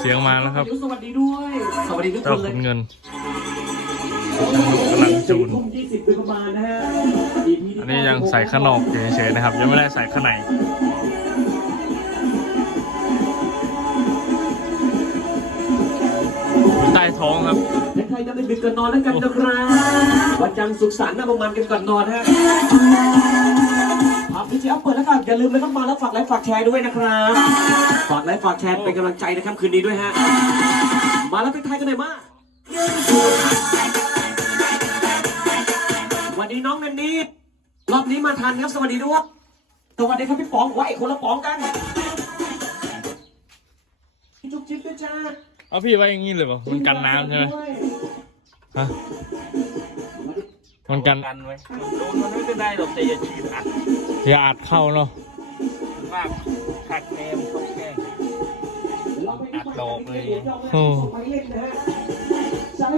เสียงมาแล้วครับสวัสดีด้วยสวัสดีทุกคเจ้านเลขุยนเงินกำลังจูนทุ่มยี่สิบเป็นประมาณนะฮะ EP ที่อันนี้ยังใส่ขางนอกอยู่เฉยๆนะครับ ยังไม่ได้ใส่ข้างในอยู่ใต้ท้องครับและใครจะไปดึกกันนอนแล้วกันนะครับวันจันทร์สุขสันต์นะประมาณกันก่อนนอนฮะ ครับพี่เจ๊เปิดแล้วกันอย่าลืมนะครับมาแล้วฝากไลค์ฝากแชร์ด้วยนะครับฝากไลค์ฝากแชร์เป็นกำลังใจนะครับคืนนี้ด้วยฮะมาแล้วทักทายกันหน่อยมาสวัสดีน้องแมนนี่รอบนี้มาทันครับสวัสดีด้วยสวัสดีครับพี่ป๋องไหวคนละป๋องกันพี่จุ๊บจิ๊บด้วยจ้าเอาพี่ไว้อย่างนี้เลยเปล่ามันกันน้ำใช่ไหมฮะ มันกันกันไว้โดนมันไม่เป็นไรหรอกแต่อย่าฉีดอัดอย่าอัดเข้าเนาะว่าขัดแนมเขาแกล้งอัดดอกเลยโอ้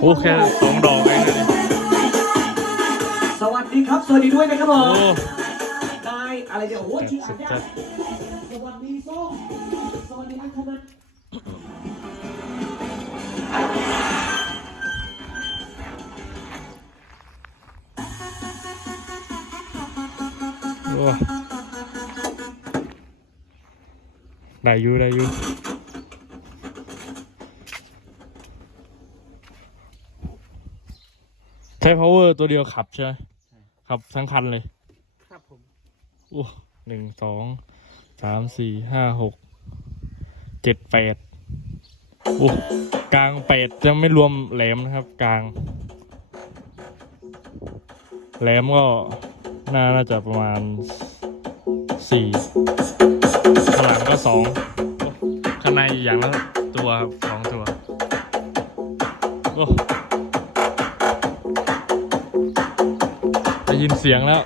โหแค่สองดอกเองนะนี่สวัสดีครับ สวัสดีด้วยนะครับผโอ้มได้อะไรเดี๋ยวโอ้โหชื่ออันจัยาดสวัสดีส้ม ได้อยู่ได้อยู่ใช้ power ตัวเดียวขับใช่ไหมขับทั้งคันเลย ครับผมโอ้หนึ่งสองสามสี่ห้าหกเจ็ดแปดโอ้กลางแปดจะไม่รวมแหลมนะครับ กลาง แหลมก็น่าน่าจะประมาณสี่ข้างหลังก็สองข้างในอย่างละตัวครับสองตัวโอ้ได้ยินเสียงแล้ว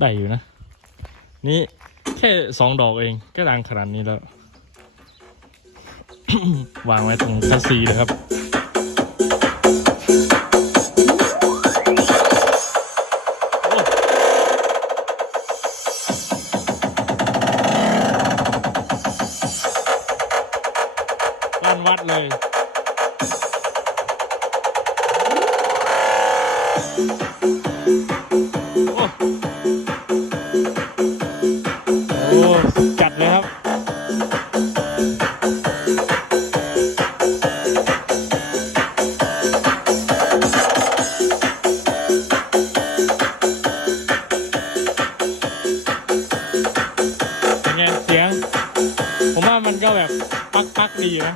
ได้อยู่นะ นี่แค่สองดอกเองก็ดังขนาดนี้แล้ว วางไว้ตรงคัสซีเลยครับ โอ้ก้อนวัดเลยโอ้ ปักปักๆดีนะ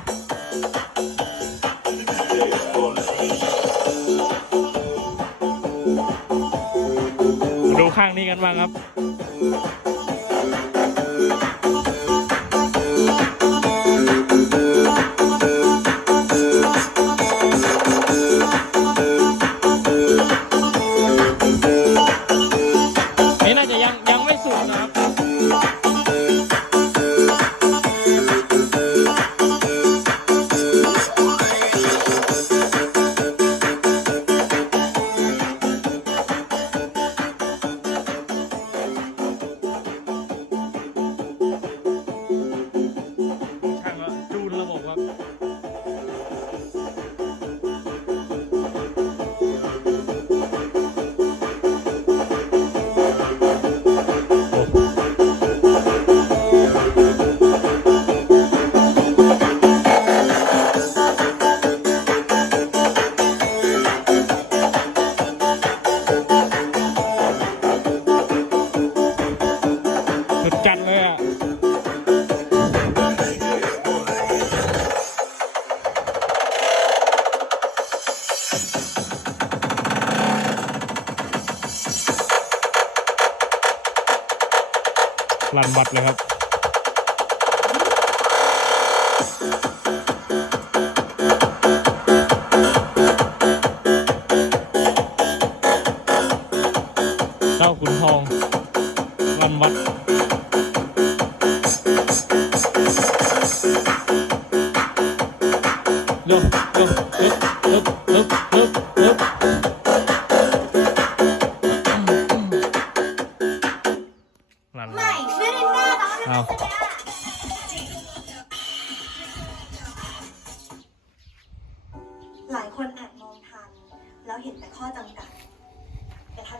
ดูข้างนี้กันบ้างครับ ลันบัตรเลยครับเจ้าขุนทองลันวัด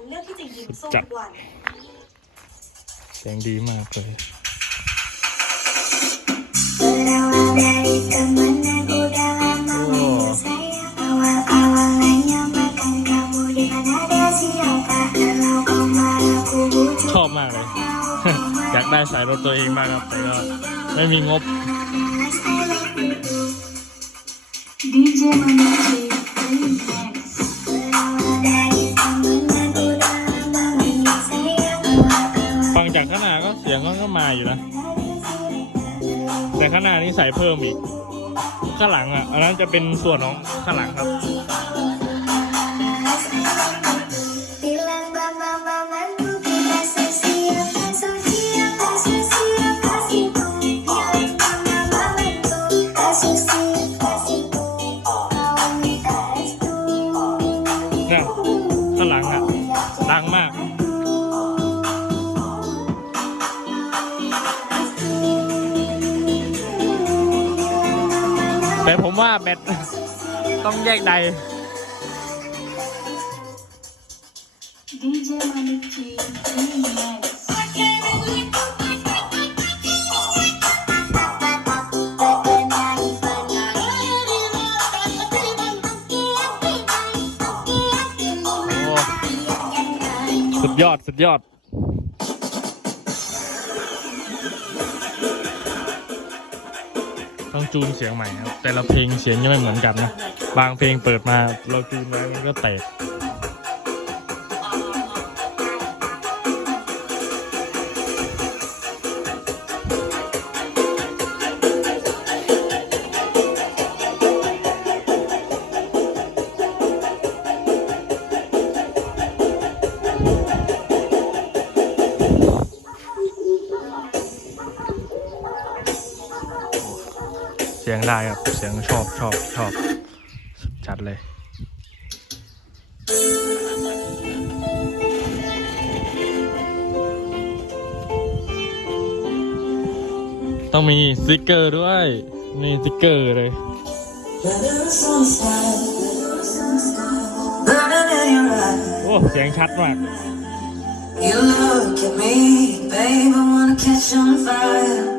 เลือกที่จะยิ้มสู้จัดทุกวันเสียงดีมากเลย Berawal dari temenan udah lama Oh. manggil saya Awal-awalnya makan kamu dengan ada siapa Kalau kau marah ku butuh ชอบมากเลย อยากได้สายรถตัวเองมากครับ แต่ก็ไม่มีงบ DJ Manaji อยู่นะ แต่ข้างหน้านี้ใส่เพิ่มอีก ข้างหลังอะ อันนั้นจะเป็นส่วนของข้างหลังครับ เนี่ข้างหลังอะ ดังมาก ว่าแบตต้องแยกใด DJ Maniki Remix Oh. สุดยอด สุดยอด ต้องจูนเสียงใหม่ครับ แต่ละเพลงเสียงยังไม่เหมือนกันนะ บางเพลงเปิดมาเราจูนไว้มันก็แตก งได้ครับ เสียงชอบชอบชอบจัดเลย ต้องมีสติกเกอร์ด้วย นี่สติกเกอร์เลย โอ้ เสียงชัดมาก You look at me, babe, I wanna catch on fire.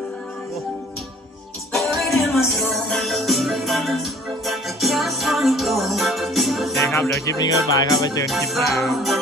It's buried in my soul. I can't find it go. โอเคครับเดี๋ยวคลิปนี้ก็บายครับไปเจอกันคลิปหน้าครับ